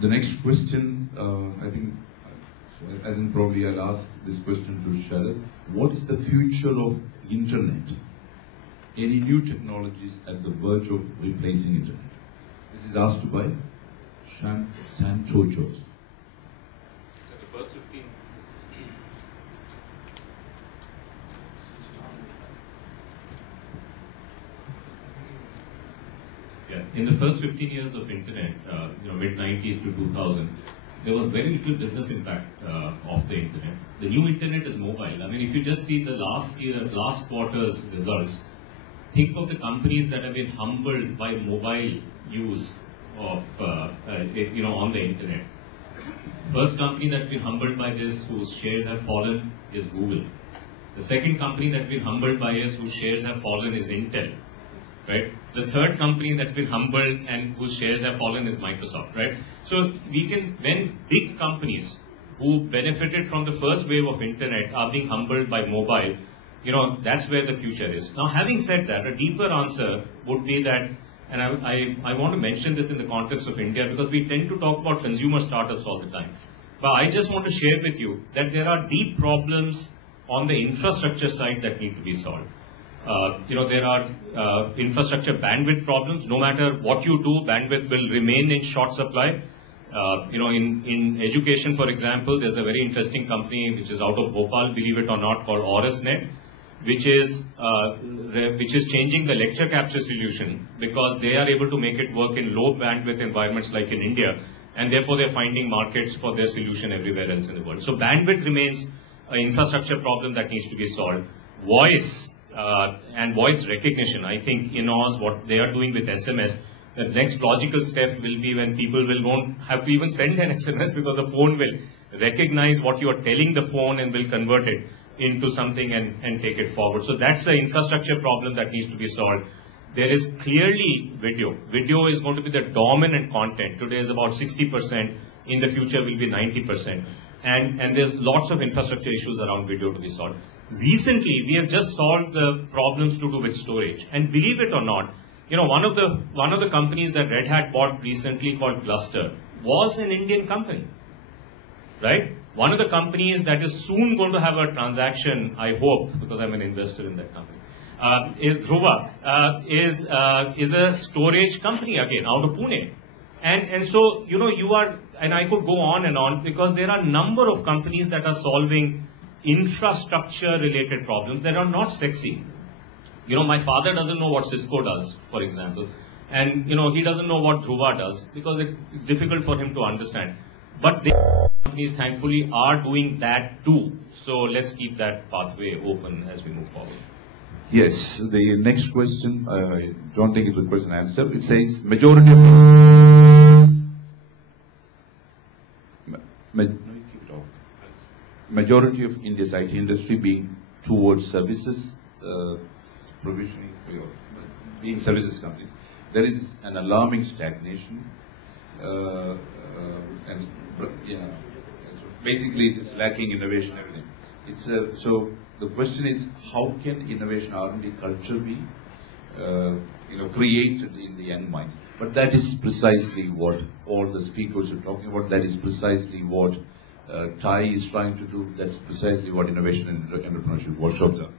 The next question, I think probably I'll ask this question to Sharad. What is the future of internet? Any new technologies at the verge of replacing internet? This is asked by Sam Chochos. The first 15. Yeah, in the first 15 years of internet, mid-90s to 2000, there was very little business impact of the internet. The new internet is mobile. I mean, if you just see the last quarter's results, think of the companies that have been humbled by mobile use of, on the internet. First company that's been humbled by this, whose shares have fallen, is Google. The second company that's been humbled by this, whose shares have fallen, is Intel. Right? The third company that's been humbled and whose shares have fallen is Microsoft, right? So when big companies who benefited from the first wave of internet are being humbled by mobile, that's where the future is. Now, having said that, a deeper answer would be that, and I want to mention this in the context of India because we tend to talk about consumer startups all the time. But I just want to share with you that there are deep problems on the infrastructure side that need to be solved. There are infrastructure bandwidth problems. No matter what you do, bandwidth will remain in short supply. In education, for example, there's a very interesting company which is out of Bhopal, believe it or not, called AurusNet, which is changing the lecture capture solution because they are able to make it work in low bandwidth environments like in India, and therefore they're finding markets for their solution everywhere else in the world. So bandwidth remains an infrastructure problem that needs to be solved. Voice and voice recognition, I think in Oz, what they are doing with SMS, the next logical step will be when people won't have to even send an SMS because the phone will recognize what you are telling the phone and will convert it into something and take it forward. So that's the infrastructure problem that needs to be solved. There is clearly video. Video is going to be the dominant content. Today is about 60%. In the future will be 90%. And there's lots of infrastructure issues around video to be solved. Recently, we have just solved the problems to do with storage. And believe it or not, one of the companies that Red Hat bought recently called Gluster was an Indian company, right? One of the companies that is soon going to have a transaction, I hope, because I'm an investor in that company, is Dhruva, is a storage company again out of Pune. And so, you are, and I could go on because there are a number of companies that are solving infrastructure related problems that are not sexy. My father doesn't know what Cisco does, for example. And, he doesn't know what Dhruva does because it's difficult for him to understand. But the companies, thankfully, are doing that too. So let's keep that pathway open as we move forward. Yes, the next question, I don't think it's a question and answer. It says, majority of India's IT industry being towards services, provisioning, being services companies. There is an alarming stagnation, basically it's lacking innovation, everything. So the question is, how can innovation R&D culture be, created in the young minds? But that is precisely what all the speakers are talking about. That is precisely what TIE is trying to do. That's precisely what innovation and entrepreneurship workshops are.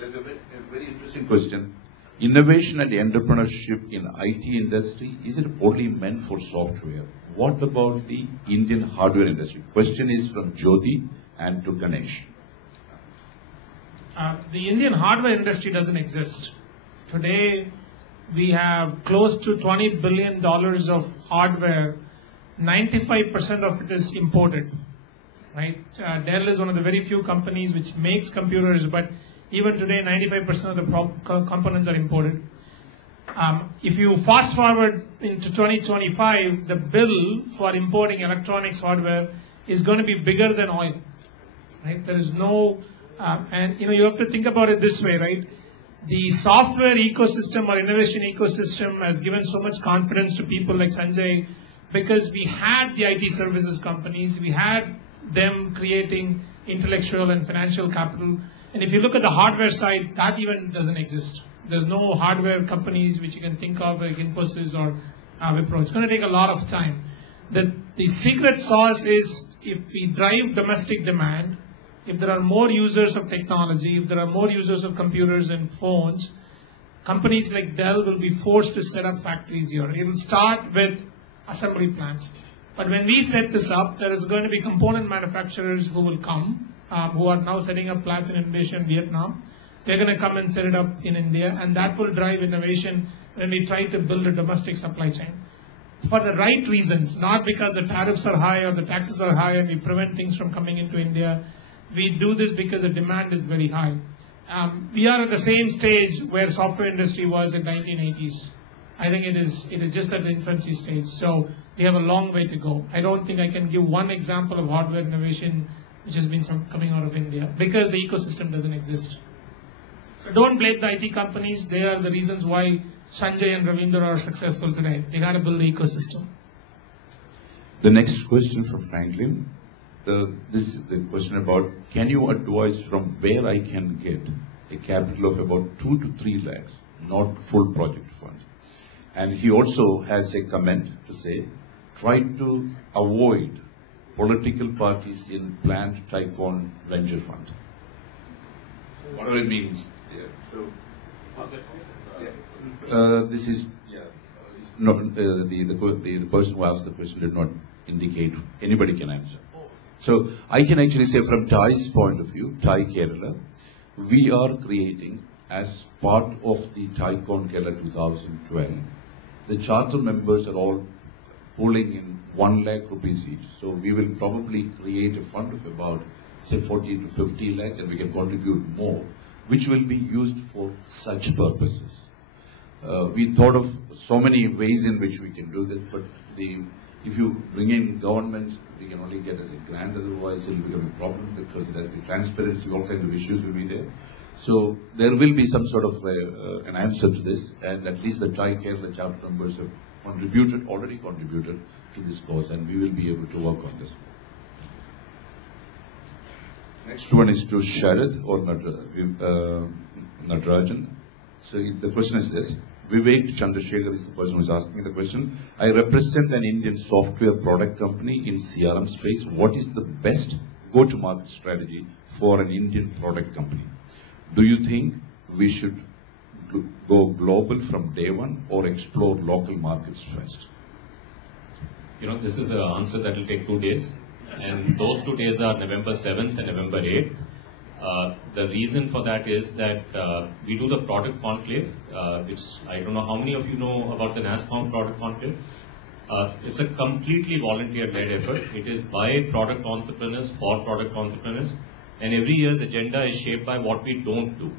There's a very interesting question. Innovation and entrepreneurship in IT industry, is it only meant for software? What about the Indian hardware industry? Question is from Jyoti and to Ganesh. The Indian hardware industry doesn't exist. Today, we have close to $20 billion of hardware. 95% of it is imported, right? Dell is one of the very few companies which makes computers, but even today, 95% of the components are imported. If you fast forward into 2025, the bill for importing electronics hardware is going to be bigger than oil, right? There is no, and you have to think about it this way, right? The software ecosystem or innovation ecosystem has given so much confidence to people like Sanjay because we had the IT services companies, we had them creating intellectual and financial capital. And if you look at the hardware side, that even doesn't exist. There's no hardware companies which you can think of like Infosys or Wipro. It's going to take a lot of time. The secret sauce is if we drive domestic demand, if there are more users of technology, if there are more users of computers and phones, companies like Dell will be forced to set up factories here. It will start with assembly plants. But when we set this up, there is going to be component manufacturers who will come, who are now setting up plants in Indonesia and Vietnam. They're going to come and set it up in India, and that will drive innovation when we try to build a domestic supply chain. For the right reasons, not because the tariffs are high or the taxes are high and we prevent things from coming into India. We do this because the demand is very high. We are at the same stage where software industry was in 1980s. I think it is just at the infancy stage. So we have a long way to go. I don't think I can give one example of hardware innovation which has been coming out of India because the ecosystem doesn't exist. So don't blame the IT companies. They are the reasons why Sanjay and Ravinder are successful today. They got to build the ecosystem. The next question from Franklin. This is the question about, can you advise from where I can get a capital of about 2 to 3 lakhs, not full project fund? And he also has a comment to say, try to avoid political parties in planned Tycoon venture fund. Whatever it means. Yeah. So, this is not the person who asked the question did not indicate anybody can answer. So I can actually say from TiE's point of view, TiE Kerala, we are creating as part of the Tycoon Kerala 2012. The charter members are all pulling in 1 lakh rupees each. So we will probably create a fund of about say 40 to 50 lakhs and we can contribute more, which will be used for such purposes. We thought of so many ways in which we can do this, but if you bring in government, we can only get as a grant, otherwise it will become a problem because it has to be transparency, all kinds of issues will be there. So there will be some sort of an answer to this, and at least the TiE Kerala chapter members have already contributed to this cause, and we will be able to work on this. Next one is to Sharad or Natarajan. So the question is this. Vivek Chandrasekhar is the person who is asking the question. I represent an Indian software product company in CRM space. What is the best go-to-market strategy for an Indian product company? Do you think we should go global from day one or explore local markets first? This is an answer that will take 2 days. And those 2 days are November 7th and November 8th. The reason for that is that we do the product conclave, which I don't know how many of you know about the NASSCOM product conclave. It's a completely volunteer-led effort. It is by product entrepreneurs for product entrepreneurs. And every year's agenda is shaped by what we don't do.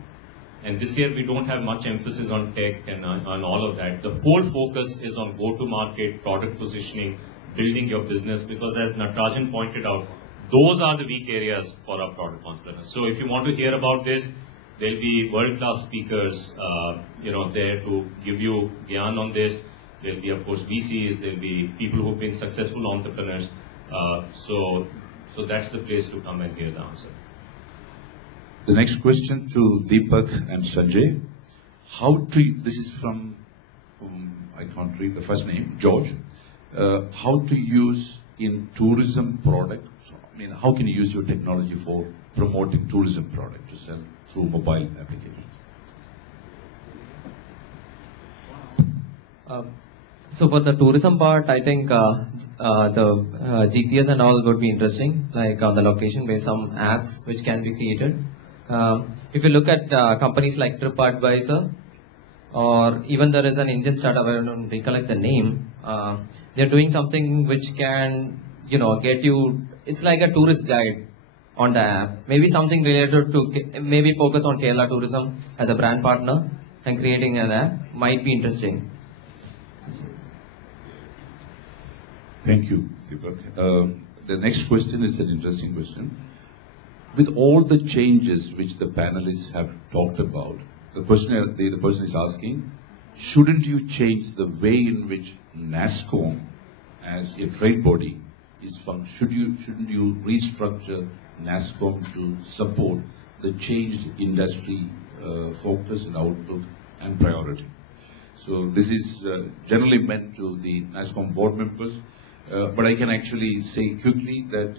And this year we don't have much emphasis on tech and on all of that. The whole focus is on go-to-market, product positioning, building your business, because as Natarajan pointed out, those are the weak areas for our product entrepreneurs. So if you want to hear about this, there'll be world-class speakers, there to give you gyan on this. There'll be, of course, VCs. There'll be people who've been successful entrepreneurs. So that's the place to come and hear the answer. The next question to Deepak and Sanjay. This is from, I can't read the first name, George. How to use in tourism product? How can you use your technology for promoting tourism product to sell through mobile applications? So for the tourism part, I think the GPS and all would be interesting, like on the location based some apps which can be created. If you look at companies like TripAdvisor, or even there is an Indian startup, I don't recollect the name, they're doing something which can, get you, it's like a tourist guide on the app. Maybe something related to, maybe focus on Kerala tourism as a brand partner and creating an app might be interesting. Thank you, Deepak. The next question is an interesting question. With all the changes which the panelists have talked about, the person is asking, shouldn't you change the way in which NASSCOM as a trade body is functioning? Shouldn't you restructure NASSCOM to support the changed industry focus and outlook and priority? So this is generally meant to the NASSCOM board members. But I can actually say quickly that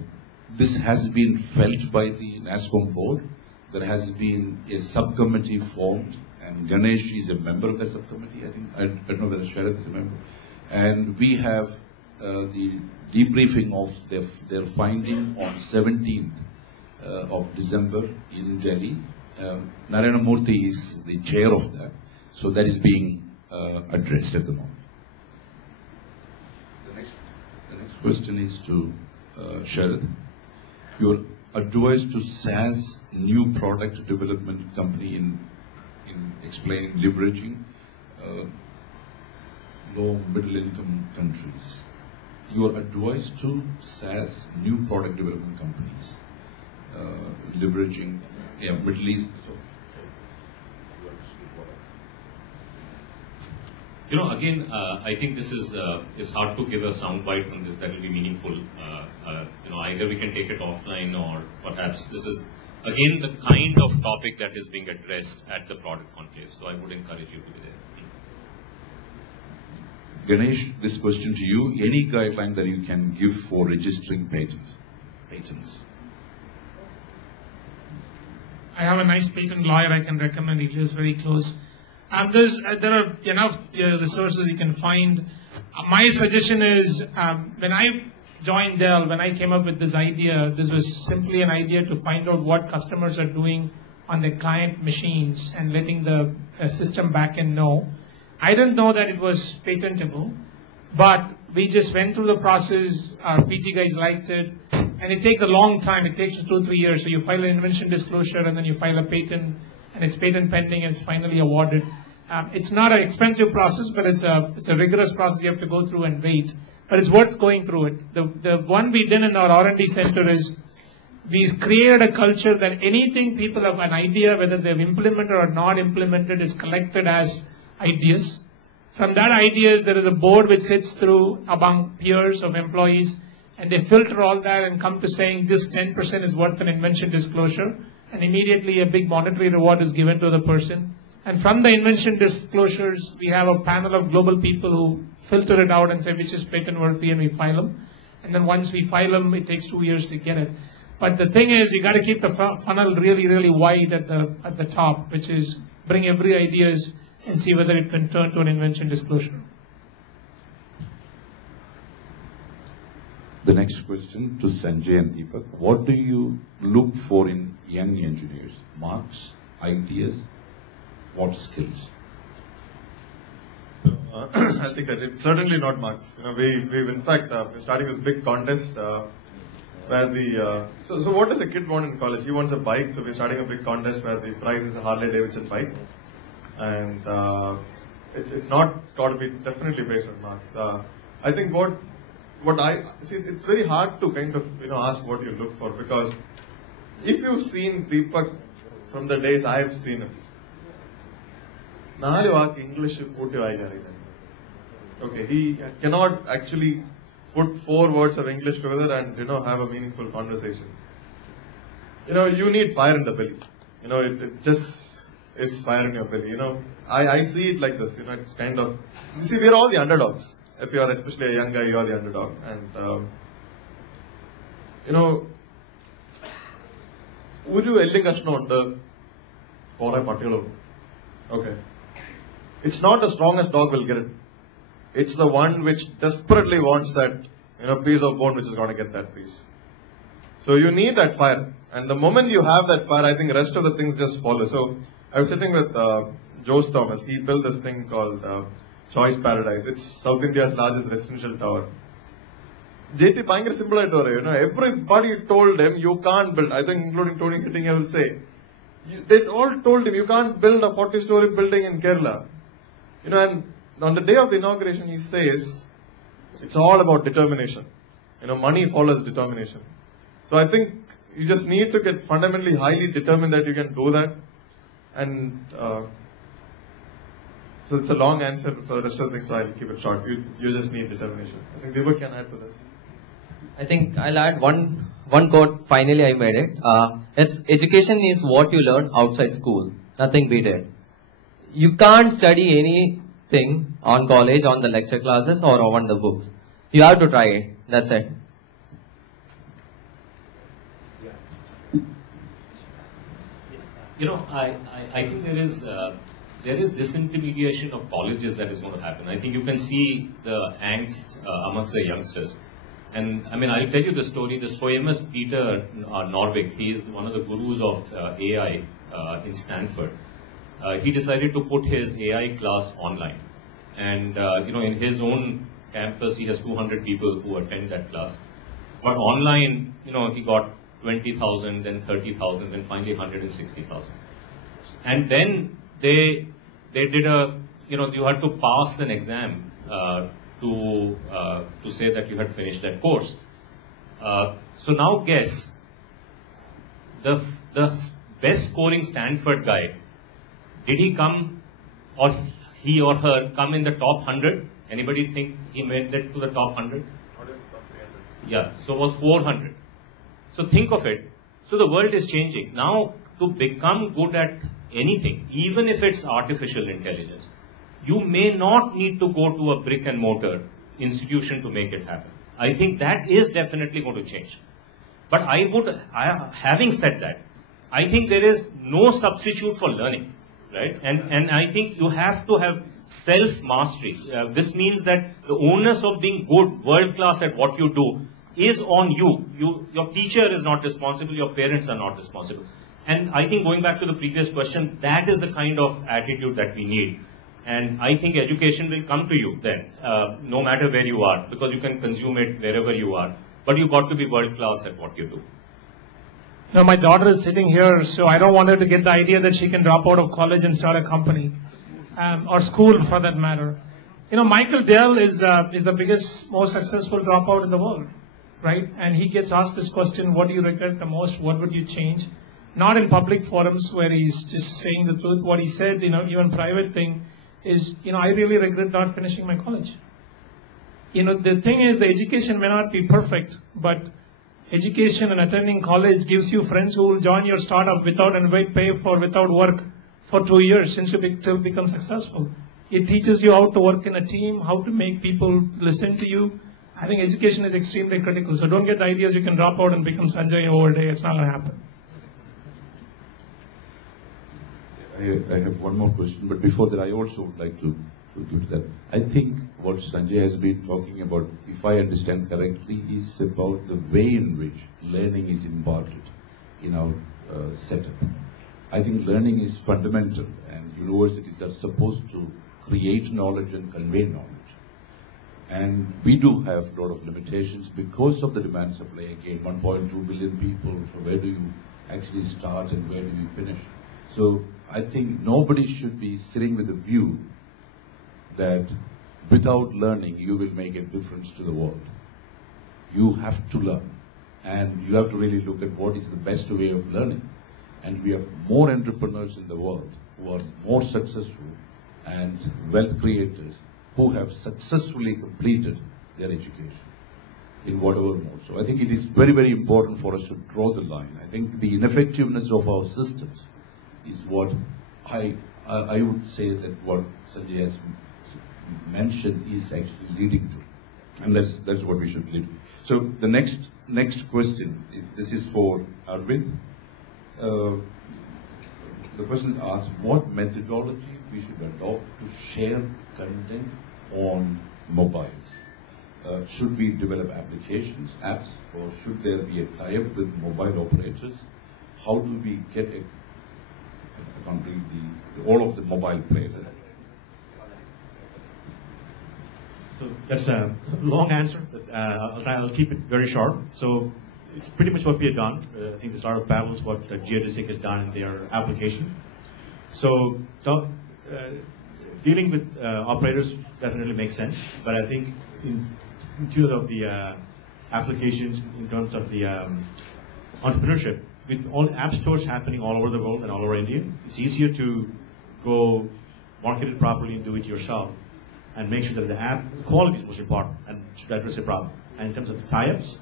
this has been felt by the NASSCOM board. There has been a subcommittee formed, and Ganesh is a member of that subcommittee. I think, I don't know whether Sharad is a member. And we have the debriefing of their finding on 17th of December in Delhi. Narayana Murthy is the chair of that. So that is being addressed at the moment. The next question is to Sharad. Your advice to SaaS new product development company in explaining leveraging low middle income countries. Your advice to SaaS new product development companies leveraging Middle East. You know, again, I think this is it's hard to give a soundbite from this that will be meaningful. You know, either we can take it offline, or perhaps this is again the kind of topic that is being addressed at the product conclave. So I would encourage you to be there. Ganesh, this question to you: any guideline that you can give for registering patents? I have a nice patent lawyer I can recommend. He lives very close. There are enough resources you can find. My suggestion is, when I joined Dell, when I came up with this idea, this was simply an idea to find out what customers are doing on their client machines and letting the system backend know. I didn't know that it was patentable, but we just went through the process. Our PG guys liked it, and it takes a long time. It takes 2-3 years. So you file an invention disclosure, and then you file a patent, and it's patent pending, and it's finally awarded. It's not an expensive process, but it's a rigorous process you have to go through and wait. But it's worth going through it. The one we did in our R&D center is we created a culture that anything people have an idea, whether they've implemented or not implemented, is collected as ideas. From that ideas, there is a board which sits through among peers of employees, and they filter all that and come to saying this 10% is worth an invention disclosure, and immediately a big monetary reward is given to the person. And from the invention disclosures, we have a panel of global people who filter it out and say which is patent worthy, and we file them. And then once we file them, it takes 2 years to get it. But the thing is, you got to keep the funnel really, really wide at the top, which is bring every ideas and see whether it can turn to an invention disclosure. The next question to Sanjay and Deepak. What do you look for in young engineers? Marks, ideas, what skills? So, I'll take that. It's certainly not marks. You know, we've in fact, we're starting this big contest where the, so what does a kid want in college? He wants a bike, so we're starting a big contest where the prize is a Harley Davidson bike. And it's not got to be definitely based on marks. I think what I see, it's very hard to kind of ask what you look for, because if you've seen Deepak from the days I've seen him, English okay, he cannot actually put 4 words of English together and have a meaningful conversation. You need fire in the belly. It just is fire in your belly. I see it like this. It's kind of, you see, we're all the underdogs. If you are especially a young guy, you are the underdog. And, okay. It's not the strongest dog will get it. It's the one which desperately wants that, piece of bone which is going to get that piece. So you need that fire. And the moment you have that fire, I think the rest of the things just follow. So I was sitting with Jose Thomas. He built this thing called Choice Paradise. It's South India's largest residential tower. JT Pangar simple everybody told him you can't build. I think including Tony sitting here will say, they all told him you can't build a 40-story building in Kerala. And on the day of the inauguration, he says, it's all about determination. Money follows determination. So I think you just need to get fundamentally highly determined that you can do that. And so it's a long answer for the rest of the things, so I'll keep it short. You just need determination. I think Deepak can add to this. I think I'll add one quote. Finally, I made it. It's education is what you learn outside school. Nothing beat it. You can't study anything on college, on the lecture classes, or on the books. You have to try it. That's it. You know, I think there is disintermediation of colleges that is going to happen. I think you can see the angst amongst the youngsters. And I mean, I'll tell you the story. This famous Peter Norvig, he is one of the gurus of AI in Stanford. He decided to put his AI class online. And, you know, in his own campus, he has 200 people who attend that class. But online, you know, he got 20,000, then 30,000, then finally 160,000. And then they did a, you know, you had to pass an exam to say that you had finished that course. So now guess, the best scoring Stanford guy, did he come, or he or her come in the top 100? Anybody think he made it to the top 100? Yeah, so it was 400. So think of it. So the world is changing. Now, to become good at anything, even if it's artificial intelligence, you may not need to go to a brick and mortar institution to make it happen. I think that is definitely going to change. But having said that, I think there is no substitute for learning, right? And I think you have to have self-mastery. This means that the onus of being good, world-class at what you do is on you. Your teacher is not responsible, your parents are not responsible. And I think going back to the previous question, that is the kind of attitude that we need. And I think education will come to you then, no matter where you are, because you can consume it wherever you are. But you've got to be world-class at what you do. Now, my daughter is sitting here, so I don't want her to get the idea that she can drop out of college and start a company, or school for that matter. You know, Michael Dell is the biggest, most successful dropout in the world, right? And he gets asked this question, what do you regret the most? What would you change? Not in public forums where he's just saying the truth. What he said, you know, even private thing is, you know, I really regret not finishing my college. You know, the thing is, the education may not be perfect, but education and attending college gives you friends who will join your startup without without work for 2 years since you become successful. It teaches you how to work in a team, how to make people listen to you. I think education is extremely critical. So don't get the ideas you can drop out and become Sanjay over a day. It's not going to happen. I have one more question, but before that, I also would like to give that. I think what Sanjay has been talking about, if I understand correctly, is about the way in which learning is imparted in our setup. I think learning is fundamental, and universities are supposed to create knowledge and convey knowledge. And we do have a lot of limitations because of the demand supply. Again, 1.2 billion people, so where do you actually start and where do you finish? So I think nobody should be sitting with a view that without learning you will make a difference to the world. You have to learn, and you have to really look at what is the best way of learning. And we have more entrepreneurs in the world who are more successful and wealth creators who have successfully completed their education in whatever mode. So I think it is very, very important for us to draw the line. I think the ineffectiveness of our systems is what I would say that what Sanjay has mentioned is actually leading to. And that's what we should lead to. So the next question is for Arvind. The question asks what methodology we should adopt to share content on mobiles. Should we develop applications, apps, or should there be a tie-up with mobile operators? How do we get all of the mobile players? So that's a long answer, but I'll keep it very short. So it's pretty much what we have done. I think the startup parallels what Geodesic has done in their application. So dealing with operators definitely makes sense, but I think in terms of the applications, in terms of the entrepreneurship, with all app stores happening all over the world and all over India, it's easier to go market it properly and do it yourself and make sure that the app quality is most important and should address the problem. And in terms of tie-ups,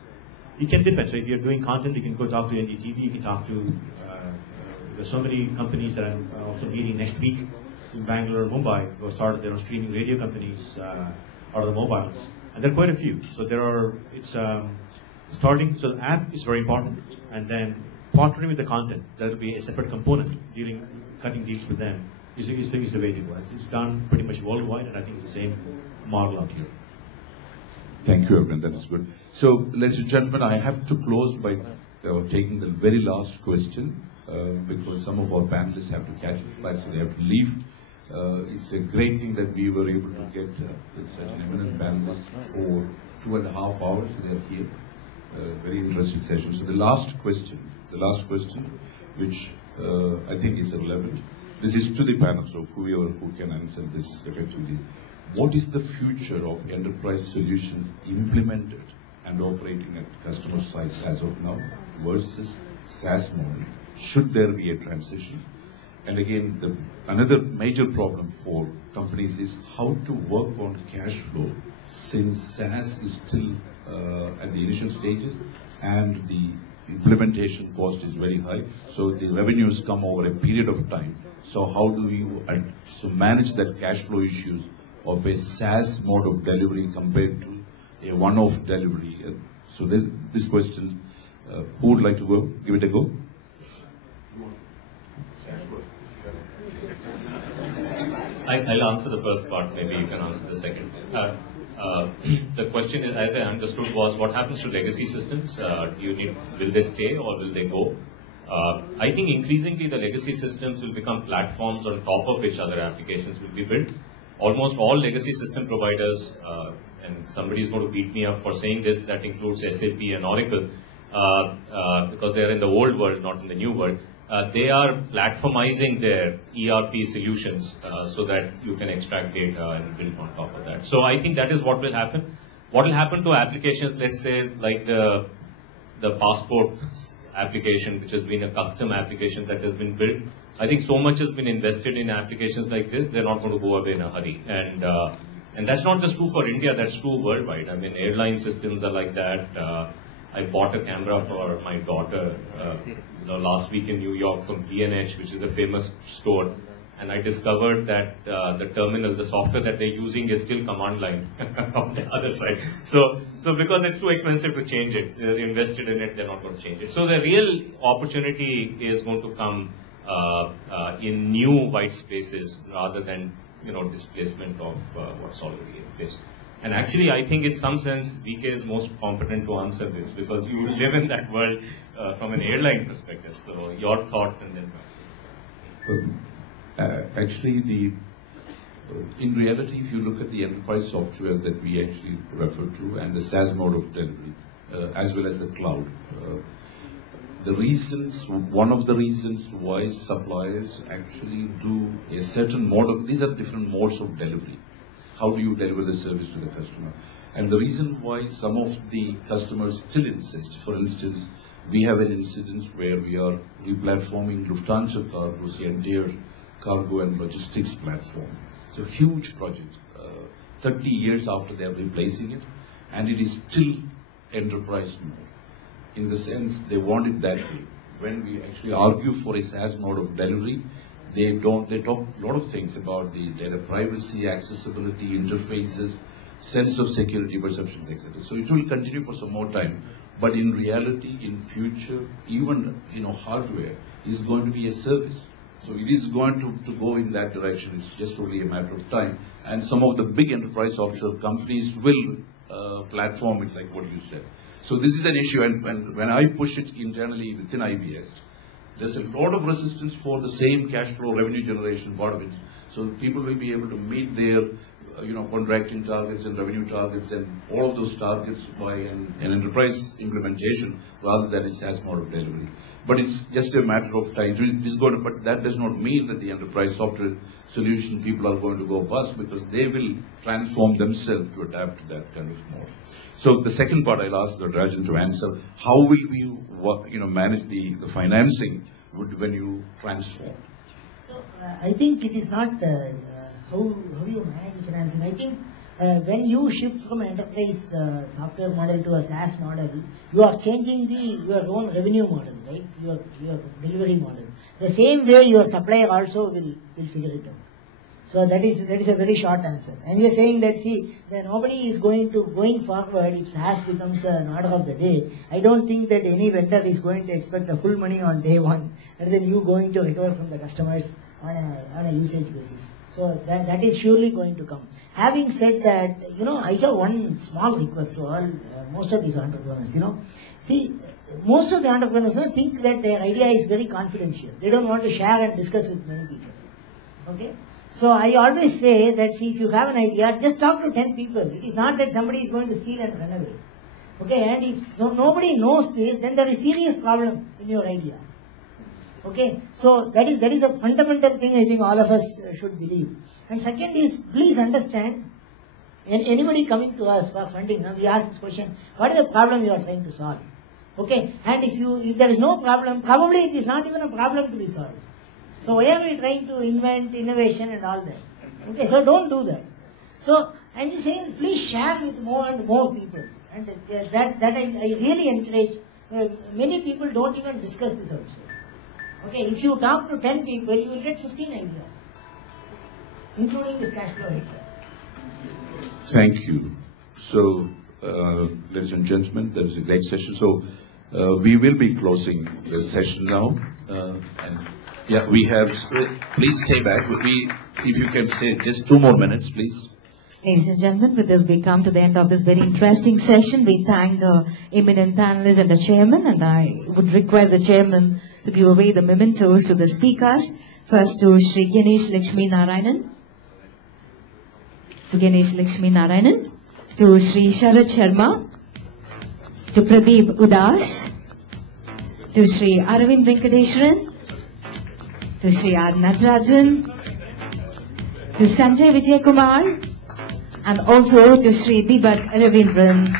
it can depend. So if you're doing content, you can go talk to NDTV, you can talk to, there's so many companies that I'm also meeting next week in Bangalore, Mumbai, who have started their own streaming radio companies out of the mobiles. And there are quite a few. So it's starting, so the app is very important, and then partnering with the content, that will be a separate component, cutting deals with them, is the way to go. It's done pretty much worldwide, and I think it's the same model out here. Thank you, everyone. That is good. So, ladies and gentlemen, I have to close by taking the very last question, because some of our panelists have to catch a flight, so they have to leave. It's a great thing that we were able to get with such an eminent panelist for 2.5 hours. They are here. Very interesting session. So the last question, which I think is relevant. This is to the panel, so who can answer this effectively. What is the future of enterprise solutions implemented and operating at customer sites as of now versus SaaS model? Should there be a transition? And again, another major problem for companies is how to work on cash flow, since SaaS is still at the initial stages and the implementation cost is very high. So the revenues come over a period of time. So how do you manage that cash flow issues of a SaaS mode of delivery compared to a one-off delivery? So this question, who would like to go? Give it a go. I'll answer the first part, maybe you can answer the second. The question, as I understood, was what happens to legacy systems? Will they stay or will they go? I think increasingly the legacy systems will become platforms on top of which other applications will be built. Almost all legacy system providers, and somebody is going to beat me up for saying this, that includes SAP and Oracle, because they are in the old world, not in the new world. They are platformizing their ERP solutions so that you can extract data and build on top of that. So I think that is what will happen. What will happen to applications, let's say, like the passport application, which has been a custom application that has been built. I think so much has been invested in applications like this, they're not going to go away in a hurry. And that's not just true for India, that's true worldwide. I mean, airline systems are like that. I bought a camera for my daughter last week in New York from B&H, which is a famous store. And I discovered that the terminal, the software that they're using is still command line on the other side. So because it's too expensive to change it, they're invested in it, they're not going to change it. So the real opportunity is going to come in new white spaces rather than displacement of what's already in place. And actually, I think in some sense, VK is most competent to answer this because you live in that world from an airline perspective. So your thoughts and then. Actually, in reality, if you look at the enterprise software that we actually refer to and the SaaS mode of delivery, as well as the cloud, one of the reasons why suppliers actually do a certain mode of, these are different modes of delivery. How do you deliver the service to the customer? And the reason why some of the customers still insist, for instance, we have an incident where we are replatforming Lufthansa Cargo's entire cargo and logistics platform. It's a huge project, 30 years after they are replacing it, and it is still enterprise mode. In the sense, they want it that way. When we actually argue for a SaaS mode of delivery, they talk a lot of things about the data privacy, accessibility, interfaces, sense of security, perceptions, etc. So it will continue for some more time. But in reality, in future, even hardware is going to be a service. So it is going to go in that direction. It's just only a matter of time. And some of the big enterprise software companies will platform it like what you said. So this is an issue. And when I push it internally within IBS, there's a lot of resistance for the same cash flow revenue generation part of it. So people will be able to meet their contracting targets and revenue targets and all of those targets by an enterprise implementation rather than a SaaS mode of delivery. But it's just a matter of time. But that does not mean that the enterprise software solution people are going to go bust, because they will transform themselves to adapt to that kind of model. So the second part I'll ask Rajan to answer: how will we manage the financing when you transform? So I think it is not how you manage financing. I think when you shift from enterprise software model to a SaaS model, you are changing your own revenue model, right? Your delivery model. The same way your supplier also will figure it out. So that is a very short answer. And we are saying that, see, that nobody is going forward if SaaS becomes an order of the day. I don't think that any vendor is going to expect a full money on day one, and then you going to recover from the customers on a usage basis. So that is surely going to come. Having said that, I have one small request to all, most of these entrepreneurs, See, most of the entrepreneurs think that their idea is very confidential. They don't want to share and discuss with many people. Okay? So I always say that, see, if you have an idea, just talk to 10 people. It is not that somebody is going to steal and run away. Okay? And if nobody knows this, then there is a serious problem in your idea. Okay? So that is a fundamental thing I think all of us should believe. And second is, please understand, anybody coming to us for funding, we ask this question, what is the problem you are trying to solve? Okay? And if there is no problem, probably it is not even a problem to be solved. So why are we trying to invent innovation and all that? Okay, so don't do that. So I'm just saying, please share with more and more people. And that I really encourage. Many people don't even discuss this outside. Okay, if you talk to 10 people, you will get 15 ideas, including this cash flow idea. Thank you. So, ladies and gentlemen, that was a great session. So, we will be closing the session now. And yeah, we have. Please stay back. If you can stay, just 2 more minutes, please. Ladies and gentlemen, with this we come to the end of this very interesting session. We thank the eminent panelists and the chairman, and I would request the chairman to give away the mementos to the speakers. First to Shri Ganesh Lakshmi Narayanan, to Shri Sharad Sharma, to Pradeep Udas, to Shri Aravind Venkateshwaran, to Shri R. Natarajan, to Sanjay Vijay Kumar, and also to Shri Deepak Ravindran.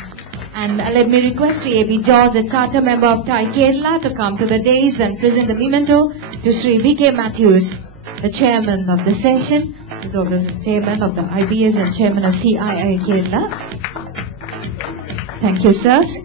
And let me request Shri A.B. George, a charter member of TiE Kerala, to come to the dais and present the memento to Shri V.K. Matthews, the chairman of the session, who is also the chairman of the IBS and chairman of CII Kerala. Thank you, sirs.